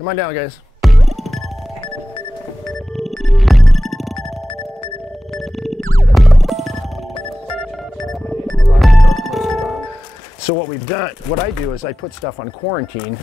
Come on down, guys. So what I do is I put stuff on quarantine.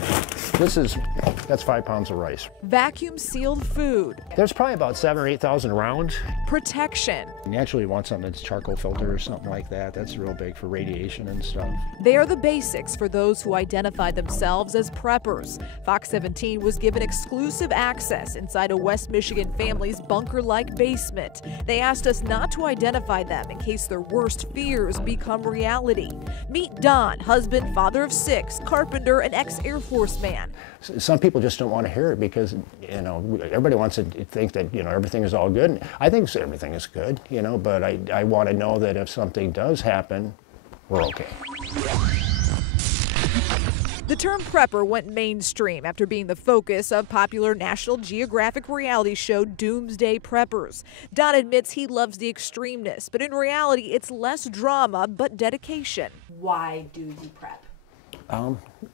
That's 5 pounds of rice. Vacuum sealed food. There's probably about 7,000 or 8,000 rounds. Protection. Naturally you want something that's charcoal filter or something like that. That's real big for radiation and stuff. They are the basics for those who identify themselves as preppers. Fox 17 was given exclusive access inside a West Michigan family's bunker-like basement. They asked us not to identify them in case their worst fears become reality. Meet Don, husband, father of 6, carpenter, and ex-Air Force man. Some people just don't want to hear it because, everybody wants to think that, everything is all good. And I think everything is good, but I want to know that if something does happen, we're okay. The term prepper went mainstream after being the focus of popular National Geographic reality show Doomsday Preppers. Don admits he loves the extremeness, but in reality, it's less drama but dedication. Why do you prep?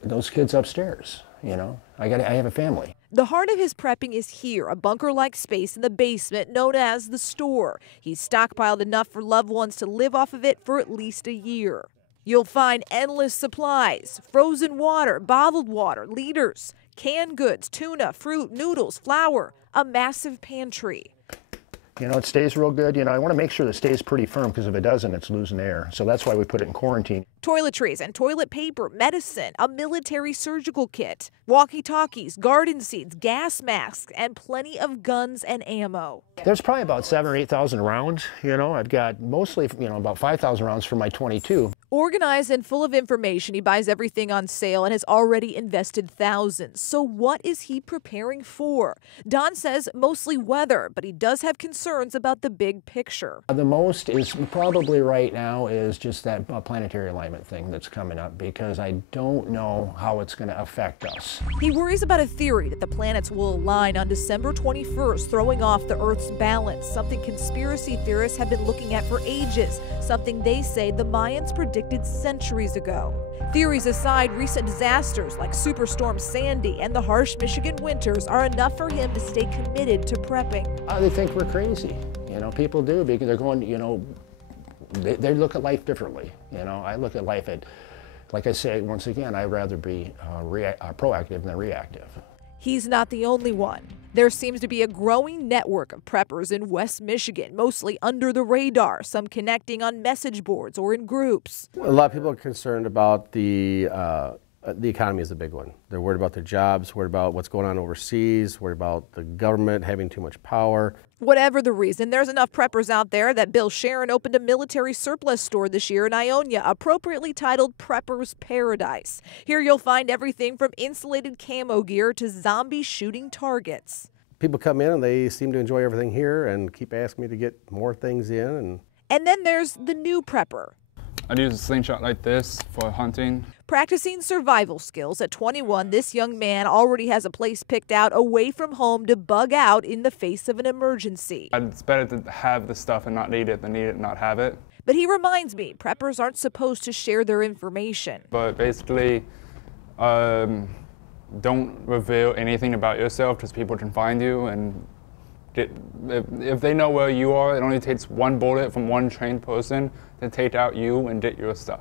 Those kids upstairs, I have a family. The heart of his prepping is here, a bunker-like space in the basement known as the store. He's stockpiled enough for loved ones to live off of it for at least a year. You'll find endless supplies, frozen water, bottled water, liters, canned goods, tuna, fruit, noodles, flour, a massive pantry. It stays real good. I want to make sure it stays pretty firm because if it doesn't, it's losing air. So that's why we put it in quarantine. Toiletries and toilet paper, medicine, a military surgical kit, walkie-talkies, garden seeds, gas masks, and plenty of guns and ammo. There's probably about 7,000 or 8,000 rounds. I've got mostly, about 5,000 rounds for my 22. Organized and full of information, he buys everything on sale and has already invested thousands. So what is he preparing for? Don says mostly weather, but he does have concerns about the big picture. The most is probably right now is just that planetary alignment thing that's coming up because I don't know how it's going to affect us. He worries about a theory that the planets will align on December 21st, throwing off the Earth's balance, something conspiracy theorists have been looking at for ages, something they say the Mayans predicted centuries ago. Theories aside, recent disasters like Superstorm Sandy and the harsh Michigan winters are enough for him to stay committed to prepping. They think we're crazy. People do because they're going, they look at life differently. I look at life like I say, once again, I'd rather be proactive than reactive. He's not the only one. There seems to be a growing network of preppers in West Michigan, mostly under the radar, some connecting on message boards or in groups. A lot of people are concerned about the economy is a big one. They're worried about their jobs, worried about what's going on overseas, worried about the government having too much power. Whatever the reason, there's enough preppers out there that Bill Sharon opened a military surplus store this year in Ionia, appropriately titled Prepper's Paradise. Here you'll find everything from insulated camo gear to zombie shooting targets. People come in and they seem to enjoy everything here and keep asking me to get more things in. And then there's the new prepper. I'd use a slingshot like this for hunting. Practicing survival skills at 21, this young man already has a place picked out away from home to bug out in the face of an emergency. It's better to have the stuff and not need it than need it and not have it. But he reminds me, preppers aren't supposed to share their information. But basically, don't reveal anything about yourself because people can find you. And if they know where you are, it only takes one bullet from one trained person to take out you and get your stuff.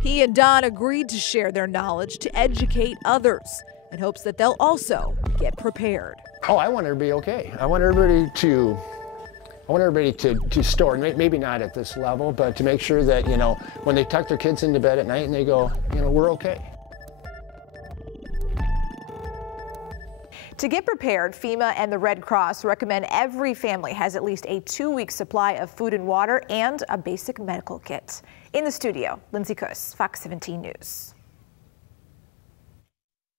He and Don agreed to share their knowledge to educate others in hopes that they'll also get prepared. Oh, I want everybody okay. I want everybody to store, maybe not at this level, but to make sure that, when they tuck their kids into bed at night and they go, we're okay. To get prepared, FEMA and the Red Cross recommend every family has at least a 2-week supply of food and water and a basic medical kit. In the studio, Lindsay, Fox 17 News.